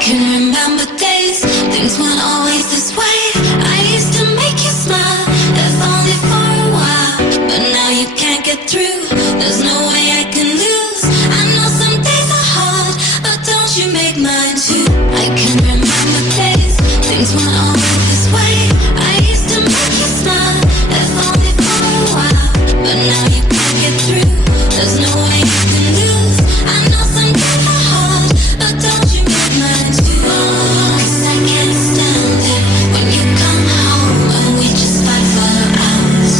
can remember days, things weren't always this way. I used to make you smile, if only for a while. But now you can't get through, there's no way I can lose. I know some days are hard, but don't you make mine too. I can remember days, things weren't always this way. I used to make you smile, if only for a while. But now you can't get through, there's no way you can lose. I know some days are hard, but don't you make mine too. 'Cause I can't stand it when you come home and we just fight for hours.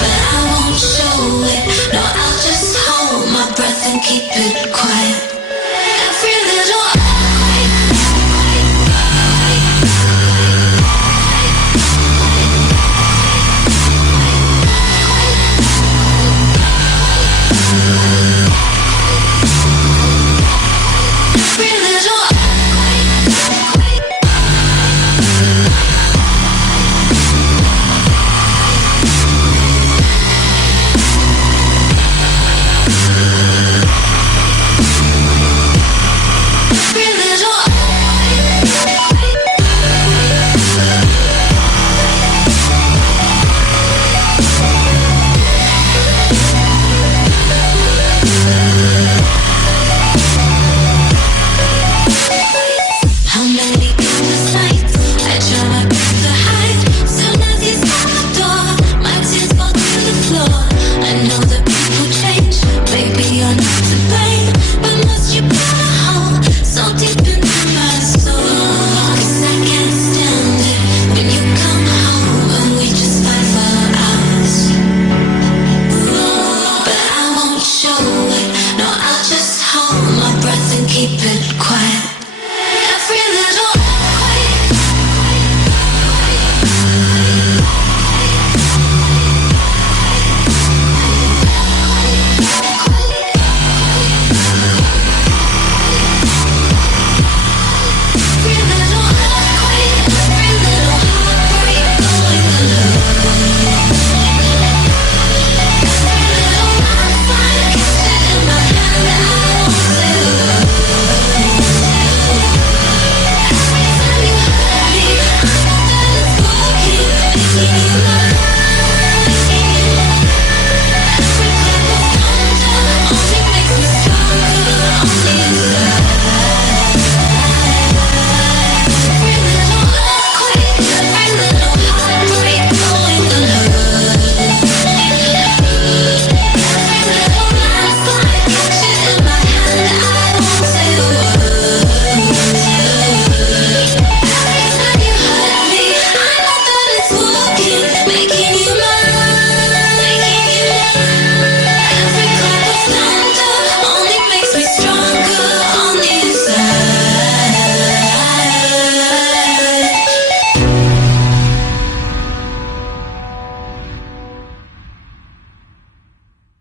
But I won't show it, no, I'll just hold my breath and keep it quiet. Every little keep it quiet.